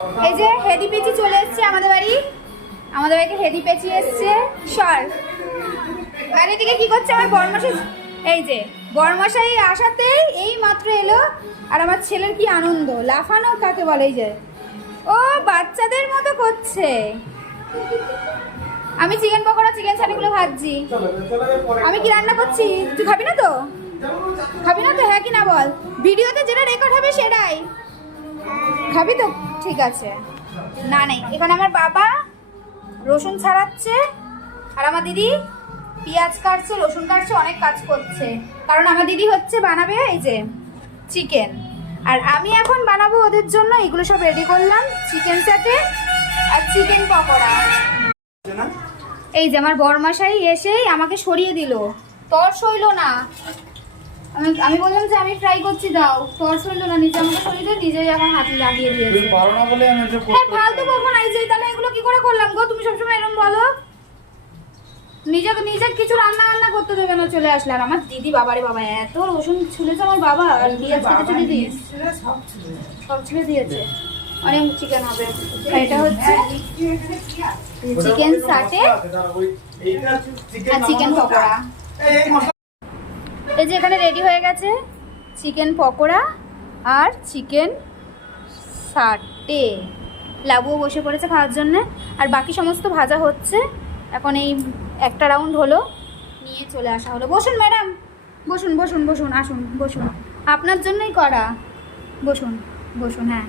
এই যে হেদি পেঁচি চলে এসছে আমাদের বাড়িতে হেদি পেঁচি এসছে সর। আর এদিকে কি করছে আমার বরমশাই, এই যে বরমশাই আসাতেই এই মাত্র এলো। আর আমার ছেলের কি আনন্দ, লাফানো কাকে বলে, এই যে ও বাচ্চাদের মতো করছে। আমি চিকেন পকোড়া চিকেন ছাড়িগুলো ভাজছি। আমি কি রান্না করছি, তুই খাবি না তো? খাবি না তো, হ্যাঁ কি না বল। ভিডিওতে যেটা রেকর্ড হবে সেটাই খাবি তো, ঠিক আছে। না নেই এখানে আমার বাবা রসুন ছাড়াচ্ছে, আর আমার দিদি পেঁয়াজ কাটছে, রসুন কাটছে, অনেক কাজ করছে। কারণ আমার দিদি হচ্ছে বানাবে এই যে চিকেন, আর আমি এখন বানাবো ওদের জন্য। এগুলো সব রেডি করলাম, চিকেন সাথে আর চিকেন পকোড়া। এই যে আমার বরমশাই এসেই আমাকে সরিয়ে দিল, তর সইল না। আমি বললাম যে আমি ট্রাই করছি, দাও, তর সইল না, নিজে আমাকে সরিয়ে দিয়ে নিজেই এখন হাতে লাগিয়ে দিয়েছে। হ্যাঁ ফালতু কখন আইছে, তাহলে এগুলো কি করে করলাম গো? তুমি সবসময় এরকম বলো। নিজে কিছু রান্না করতে দেবে না, চলে আসলে। আর আমার দিদি, বাবারে বাবা, এত রসুন ছুলেছে আমার বাবা, আর পেঁয়াজ কেটে চলে দিস, সব ছুলে দিয়েছে। অনেক চিকেন হবে। এটা হচ্ছে চিকেন সাটে আর চিকেন পকোড়া। এই যে এখানে রেডি হয়ে গেছে চিকেন পকোড়া আর চিকেন সাটে। লাবুও বসে পড়েছে খাওয়ার জন্য, আর বাকি সমস্ত ভাজা হচ্ছে। এখন এই একটা রাউন্ড হলো, নিয়ে চলে আসা হলো। বসুন ম্যাডাম, বসুন বসুন বসুন, আসুন বসুন, আপনার জন্যই করা। বসুন বসুন, হ্যাঁ।